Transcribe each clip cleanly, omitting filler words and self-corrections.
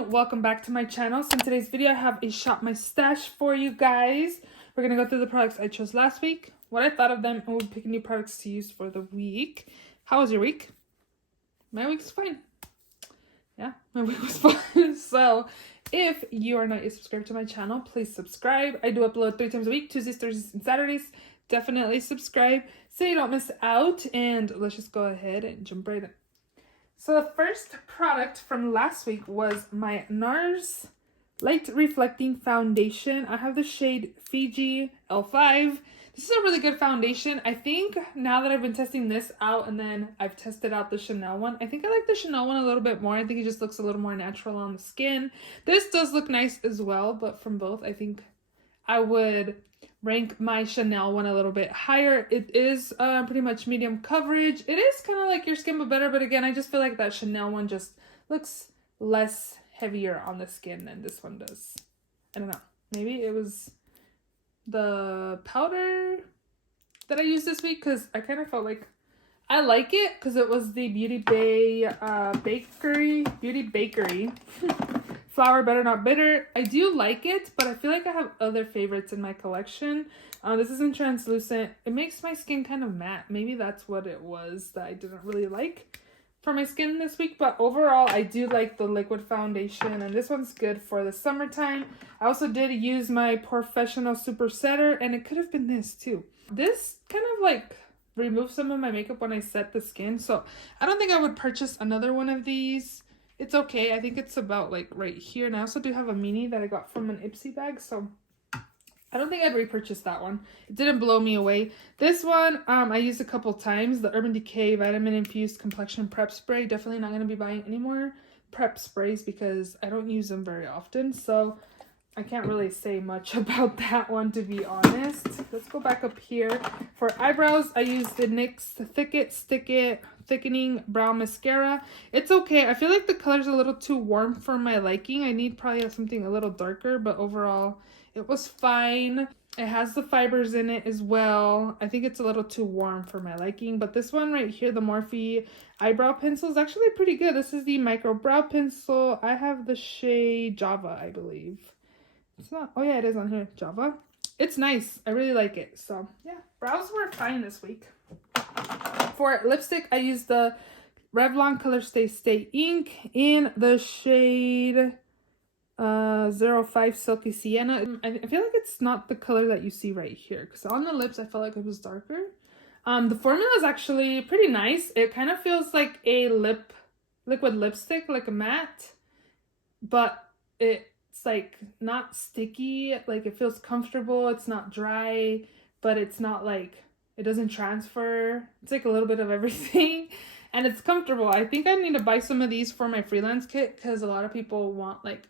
everyone, welcome back to my channel. So in today's video I have a shop my stash for you guys. We're gonna go through the products I chose last week, what I thought of them, and we'll pick new products to use for the week. How was your week? My week's fine. Yeah, my week was fine. So if you are not yet subscribed to my channel, please subscribe. I do upload 3 times a week, Tuesdays, Thursdays, and Saturdays. Definitely subscribe so you don't miss out. And let's just go ahead and jump right in. So the first product from last week was my NARS Light Reflecting Foundation. I have the shade Fiji L5. This is a really good foundation. I think now that I've been testing this out and then I've tested out the Chanel one, I think I like the Chanel one a little bit more. I think it just looks a little more natural on the skin. This does look nice as well, but from both, I think I would rank my Chanel one a little bit higher. It is pretty much medium coverage. It is kind of like your skin but better, but again, I just feel like that Chanel one just looks less heavier on the skin than this one does. I don't know. Maybe it was the powder that I used this week because I kind of felt like I like it because it was the Beauty Bakery Flower Better Not Bitter. I do like it, but I feel like I have other favorites in my collection. This isn't translucent. It makes my skin kind of matte. Maybe that's what it was that I didn't really like for my skin this week. But overall, I do like the liquid foundation, and this one's good for the summertime. I also did use my Professional Super Setter, and it could have been this too. This kind of like removed some of my makeup when I set the skin, so I don't think I would purchase another one of these. It's okay. I think it's about like right here. And I also do have a mini that I got from an Ipsy bag. So I don't think I'd repurchase that one. It didn't blow me away. This one, I used a couple times. The Urban Decay Vitamin Infused Complexion Prep Spray. Definitely not going to be buying any more prep sprays because I don't use them very often. So I can't really say much about that one, to be honest. Let's go back up here. For eyebrows, I used the NYX Thick It, Stick It Thickening Brow Mascara. It's okay. I feel like the color's a little too warm for my liking. I need probably something a little darker, but overall, it was fine. It has the fibers in it as well. I think it's a little too warm for my liking, but this one right here, the Morphe Eyebrow Pencil, is actually pretty good. This is the Micro Brow Pencil. I have the shade Java, I believe. It's not, oh yeah, it is on here, Java. It's nice. I really like it. So yeah, brows were fine this week. For lipstick, I used the Revlon Color Stay ink in the shade 05 Silky Sienna. I feel like it's not the color that you see right here, because on the lips I felt like it was darker. The formula is actually pretty nice. It kind of feels like a liquid lipstick, like a matte, but it's like not sticky. Like it feels comfortable. It's not dry, but it's not like, it doesn't transfer. It's like a little bit of everything, and it's comfortable. I think I need to buy some of these for my freelance kit because a lot of people want like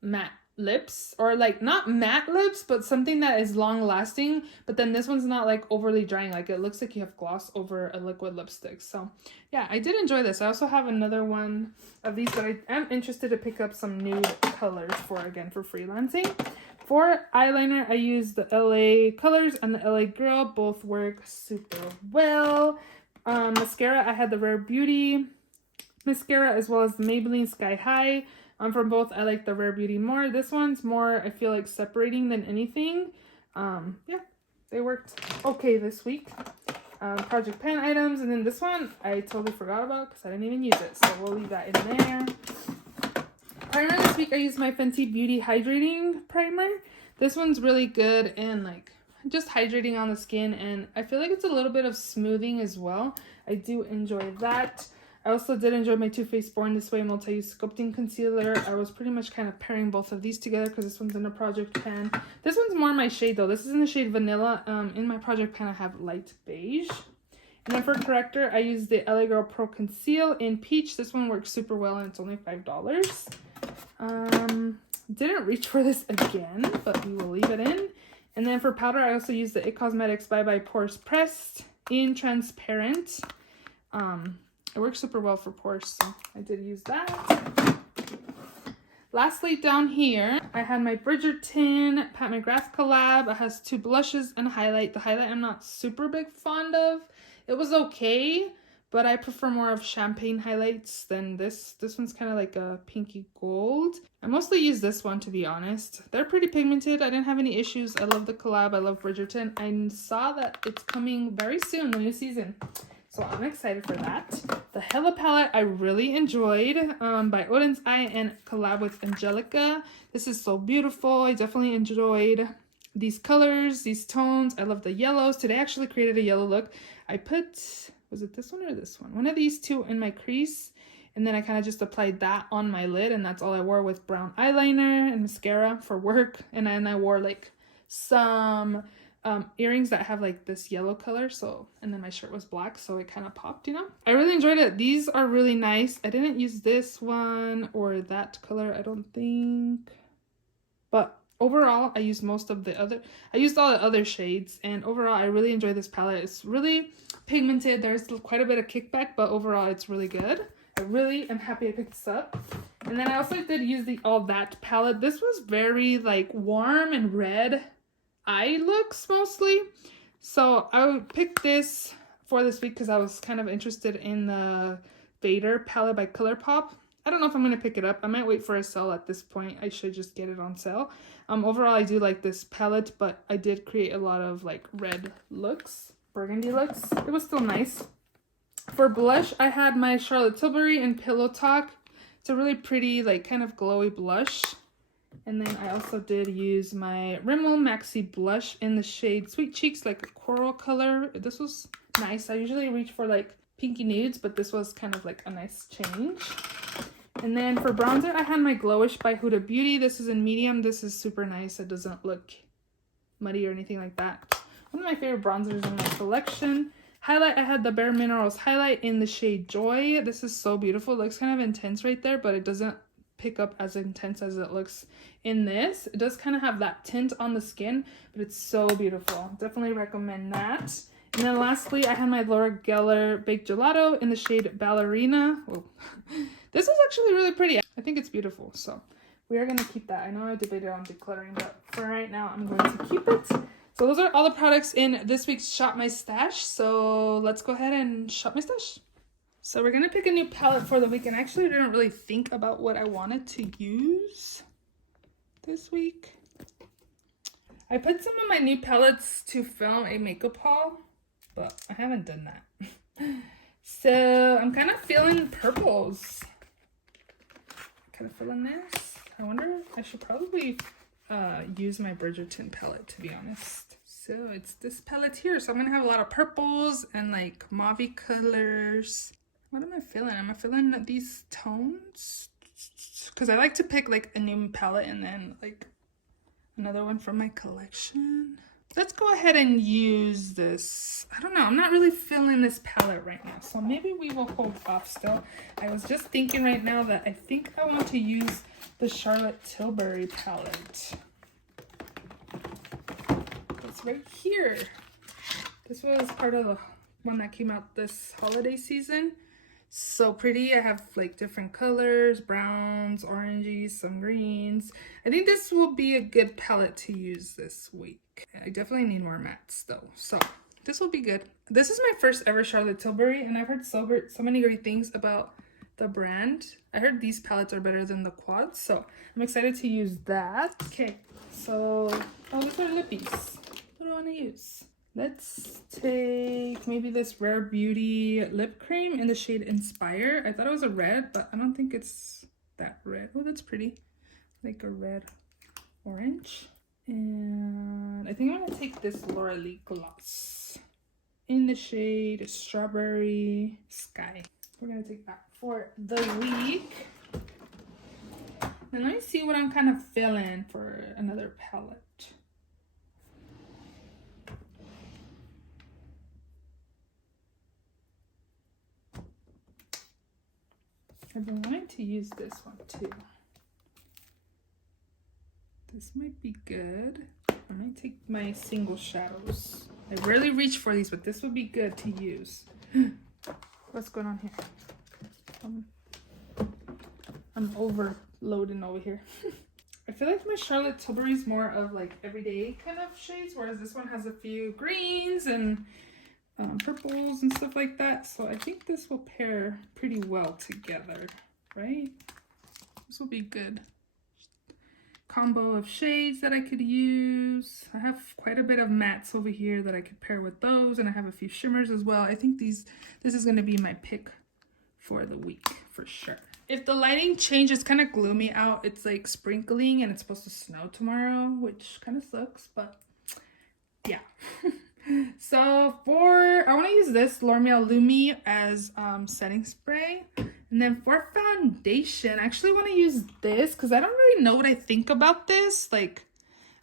matte lips, or like not matte lips, but something that is long lasting. But then this one's not like overly drying. Like it looks like you have gloss over a liquid lipstick. So yeah, I did enjoy this. I also have another one of these that I am interested to pick up some nude colors for, again, for freelancing. For eyeliner, I used the LA Colors and the LA Girl. Both work super well. Mascara, I had the Rare Beauty mascara as well as the Maybelline Sky High. From both, I like the Rare Beauty more. This one's more, I feel like, separating than anything. Yeah, they worked okay this week. Project Pan items, and then this one I totally forgot about because I didn't even use it, so we'll leave that in there. Primer this week, I used my Fenty Beauty Hydrating Primer. This one's really good and like just hydrating on the skin, and I feel like it's a little bit of smoothing as well. I do enjoy that. I also did enjoy my Too Faced Born This Way Multi-Use Sculpting Concealer. I was pretty much kind of pairing both of these together because this one's in a Project Pan. This one's more my shade though. This is in the shade Vanilla. In my Project Pan, I have light beige. And then for corrector, I used the LA Girl Pro Conceal in Peach. This one works super well and it's only $5. Didn't reach for this again, but we will leave it in. And then for powder, I also used the IT Cosmetics Bye Bye Pores Pressed in Transparent. It works super well for pores, so I did use that. Lastly, down here, I had my Bridgerton Pat McGrath collab. It has 2 blushes and a highlight. The highlight I'm not super big fond of. It was okay, but I prefer more of champagne highlights than this. This one's kind of like a pinky gold. I mostly use this one, to be honest. They're pretty pigmented. I didn't have any issues. I love the collab. I love Bridgerton. I saw that it's coming very soon, the new season. So I'm excited for that. The Hella palette I really enjoyed, by Odin's Eye and collab with Angelica. This is so beautiful. I definitely enjoyed these colors, these tones. I love the yellows. Today I actually created a yellow look. I put, was it this one or this one? One of these two in my crease. And then I kind of just applied that on my lid. And that's all I wore with brown eyeliner and mascara for work. And then I wore like some earrings that have like this yellow color. So, and then my shirt was black. So it kind of popped, you know. I really enjoyed it. These are really nice. I didn't use this one or that color, I don't think. But overall, I used all the other shades, and overall, I really enjoy this palette. It's really pigmented. There's quite a bit of kickback, but overall, it's really good. I really am happy I picked this up. And then I also did use the All That palette. This was very like warm and red eye looks mostly. So I would pick this for this week because I was kind of interested in the Vader palette by ColourPop. I don't know if I'm going to pick it up. I might wait for a sale at this point. I should just get it on sale. Overall, I do like this palette, but I did create a lot of like red looks, burgundy looks. It was still nice. For blush, I had my Charlotte Tilbury in Pillow Talk. It's a really pretty, like kind of glowy blush. And then I also did use my Rimmel Maxi blush in the shade Sweet Cheeks, like a coral color. This was nice. I usually reach for like pinky nudes, but this was kind of like a nice change. And then for bronzer, I had my Glowish by Huda Beauty. This is in medium. This is super nice. It doesn't look muddy or anything like that. One of my favorite bronzers in my collection. Highlight, I had the Bare Minerals highlight in the shade Joy. This is so beautiful. It looks kind of intense right there, but it doesn't pick up as intense as it looks in this. It does kind of have that tint on the skin, but it's so beautiful. Definitely recommend that. And then lastly, I had my Laura Geller Baked Gelato in the shade Ballerina. Whoa. This is actually really pretty. I think it's beautiful, so we are going to keep that. I know I debated on decluttering, but for right now, I'm going to keep it. So those are all the products in this week's Shop My Stash. So let's go ahead and shop my stash. So we're going to pick a new palette for the week. And actually, I didn't really think about what I wanted to use this week. I put some of my new palettes to film a makeup haul, but I haven't done that. So I'm kind of feeling purples. Kind of feeling this. I wonder if I should probably use my Bridgerton palette, to be honest. So it's this palette here. So I'm going to have a lot of purples and like mauve colors. What am I feeling? Am I feeling these tones? Because I like to pick like a new palette and then like another one from my collection. Let's go ahead and use this. I don't know. I'm not really feeling this palette right now. So maybe we will hold off still. I was just thinking right now that I think I want to use the Charlotte Tilbury palette. It's right here. This was part of the one that came out this holiday season. So pretty. I have like different colors, browns, oranges, some greens. I think this will be a good palette to use this week. I definitely need more mattes though, so this will be good. This is my first ever Charlotte Tilbury, and I've heard so many great things about the brand. I heard these palettes are better than the quads, so I'm excited to use that. Okay, so these are lippies. What do I want to use? Let's take maybe this Rare Beauty lip cream in the shade Inspire. I thought it was a red, but I don't think it's that red. Oh, that's pretty. Like a red orange. And I think I'm going to take this Laura Lee gloss in the shade Strawberry Sky. We're going to take that for the week. And let me see what I'm kind of feeling for another palette. I've been wanting to use this one too. This might be good. I might take my single shadows. I rarely reach for these, but this would be good to use. What's going on here? I'm overloading over here. I feel like my Charlotte Tilbury is more of like everyday kind of shades, whereas this one has a few greens and purples and stuff like that. So I think this will pair pretty well together, right? This will be good. Combo of shades that I could use. I have quite a bit of mattes over here that I could pair with those, and I have a few shimmers as well. I think this is going to be my pick for the week for sure. If the lighting changes, kind of gloomy out. It's like sprinkling and it's supposed to snow tomorrow, which kind of sucks, but yeah. So I want to use this L'Oreal Lumi as setting spray. And then for foundation, I actually want to use this because I don't really know what I think about this. Like,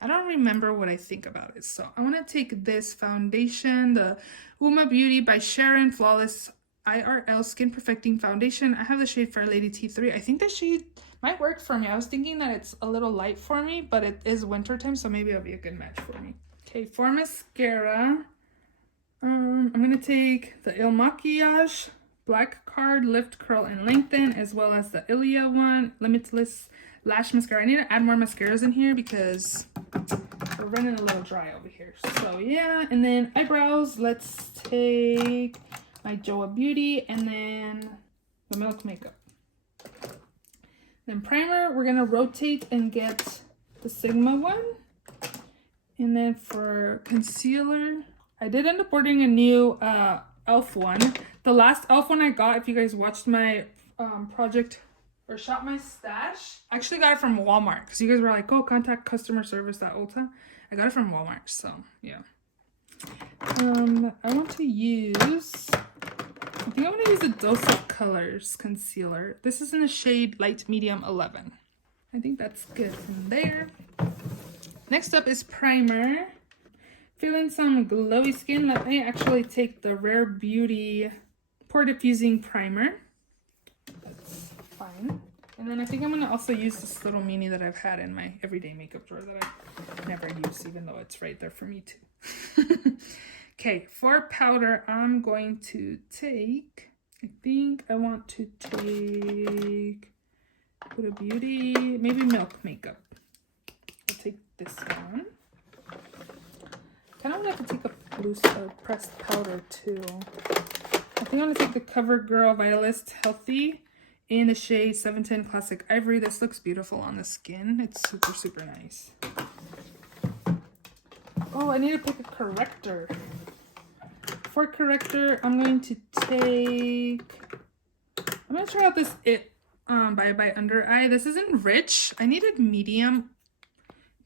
I don't remember what I think about it. So I want to take this foundation, the Uma Beauty by Sharon Flawless IRL Skin Perfecting Foundation. I have the shade Fair Lady T3. I think the shade might work for me. I was thinking that it's a little light for me, but it is wintertime, so maybe it'll be a good match for me. Okay, for mascara, I'm going to take the Il Makiage Black Card Lift, Curl, and Lengthen, as well as the Ilia one, Limitless Lash Mascara. I need to add more mascaras in here because we're running a little dry over here. So yeah, and then eyebrows, let's take my Joa Beauty and then the Milk Makeup. Then primer, we're going to rotate and get the Sigma one. And then for concealer, I did end up ordering a new e.l.f. one. The last e.l.f. one I got, if you guys watched my project or shop my stash, I actually got it from Walmart because you guys were like, oh, contact customer service at Ulta. I got it from Walmart, so yeah. I want to use, I think I'm going to use a Dose of Colors concealer. This is in the shade Light Medium 11. I think that's good from there. Next up is primer. Feeling some glowy skin, let me actually take the Rare Beauty Pore Diffusing Primer. That's fine. And then I think I'm going to also use this little mini that I've had in my everyday makeup drawer that I never use, even though it's right there for me too. Okay, for powder, I'm going to take, I think I want to take Huda Beauty, maybe Milk Makeup. I'll take this one. I don't have to take a loose pressed powder too. I think I'm going to take the CoverGirl Vitalist Healthy in the shade 710 Classic Ivory. This looks beautiful on the skin. It's super, super nice. Oh, I need to pick a corrector. For corrector, I'm going to take, I'm going to try out this It by Under Eye. This isn't rich. I needed medium,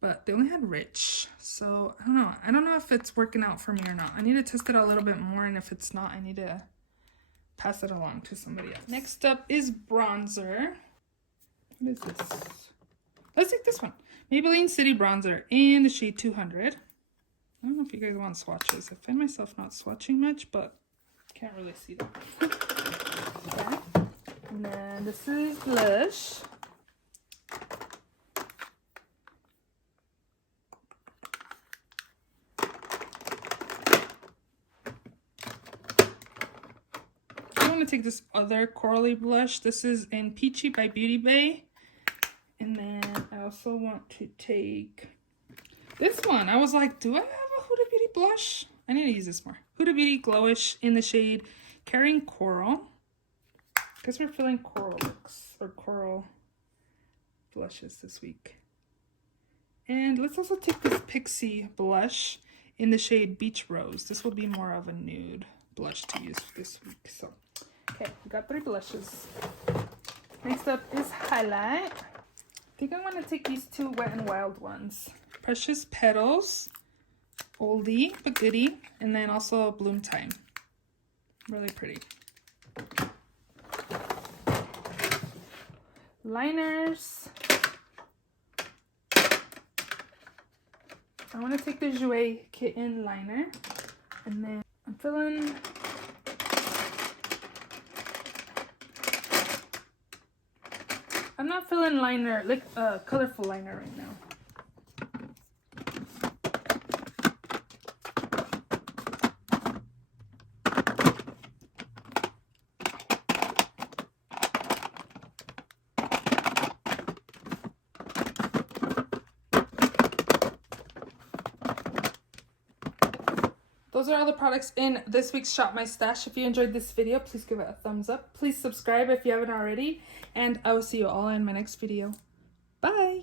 but they only had rich. So I don't know. I don't know if it's working out for me or not. I need to test it a little bit more, and if it's not, I need to pass it along to somebody else. Next up is bronzer. What is this? Let's take this one. Maybelline City Bronzer in the shade 200. I don't know if you guys want swatches. I find myself not swatching much, but can't really see them. Okay. And then this is blush. I'm going to take this other corally blush. This is in Peachy by Beauty Bay. And then I also want to take this one. I was like, do I have a Huda Beauty blush? I need to use this more. Huda Beauty Glowish in the shade Caring Coral. Guess we're feeling coral looks or coral blushes this week. And let's also take this Pixie blush in the shade Beach Rose. This will be more of a nude blush to use this week. So, okay, we got 3 blushes. Next up is highlight. I think I'm going to take these 2 Wet n Wild ones. Precious Petals, oldie but goodie, and then also Bloom Time. Really pretty. Liners. I want to take the Jouer Kitten liner, and then I'm feeling I'm not feeling liner, like colorful liner right now. those are all the products in this week's Shop My Stash. If you enjoyed this video, please give it a thumbs up. Please subscribe if you haven't already. And I will see you all in my next video. Bye!